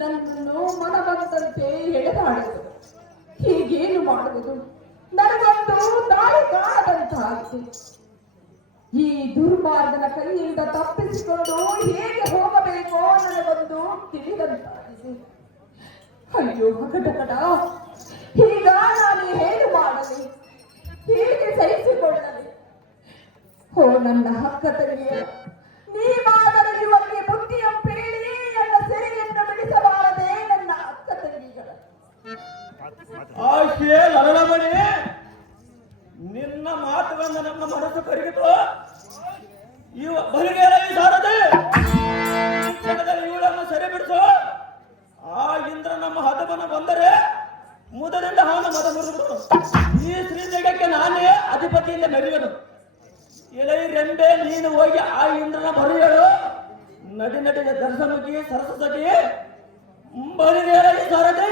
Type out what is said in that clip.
ನನ್ನನ್ನು ಮನವಂತಂತೆ ಎಳೆದಾಡಿತು. ಹೀಗೇನು ಮಾಡುವುದು? ನನಗೊಂದು ದಾರಿ ಕಾಣದಂತಾಗಿದೆ. ಈ ದುರ್ಮಾರ್ಗನ ಕೈಯಿಂದ ತಪ್ಪಿಸಿಕೊಂಡು ಹೇಗೆ ಹೋಗಬೇಕೋ ನನಗೊಂದು ತಿಳಿದಂತಾಗಿದೆ. ಅಯ್ಯೋ ಕಟಕಟ, ಈಗ ನಾನು ಏನು ಮಾಡಲಿ? ಹೇಗೆ ಸಹಿಸಿಕೊಳ್ಳಲಿ? ಓ ನನ್ನ ಹಕ್ಕ ತಂಗಿಯ, ನೀವಾದರೂ ಇವರಿಗೆ ಬುದ್ಧಿಯಂಪೇಳಿ ನನ್ನ ಸೆರೆಯನ್ನು ಬಿಡಿಸಬಾರದೆ ನನ್ನ ಅಕ್ಕ ತಂಗಿಗಳ. ಆಶೆ ಲರಳಮಣಿ, ನಿನ್ನ ಮಾತುಗಳಿಂದ ನಮ್ಮ ಮನಸ್ಸು ಕರಗಿತು. ಇವ ಬಲಿಗೆಯಲ್ಲಿ ಸಾರದೆ ಇವಳನ್ನು ಸೆರೆ ಬಿಡಿಸು. ಆ ಇಂದ್ರ ನಮ್ಮ ಹದಮನ ಬಂದರೆ ಮುದದಿಂದ ಅವನ ಮದ ಮುರಿದು ಈ ಶ್ರೀ ಜಗಕ್ಕೆ ನಾನೇ ಅಧಿಪತಿಯಿಂದ ಮೆರೆಯುವುದು. ಎಲೈ ರೆಂಬೆ, ನೀನು ಹೋಗಿ ಆ ಇಂದ್ರನ ಬರೆಯಲು ನಡಿ ನಡಿಗೆ ದರ್ಶನಕ್ಕೆ ಸರಸ್ವತಿ ಬಲಿಗೆಯಲ್ಲಿ ಸಾರದೆ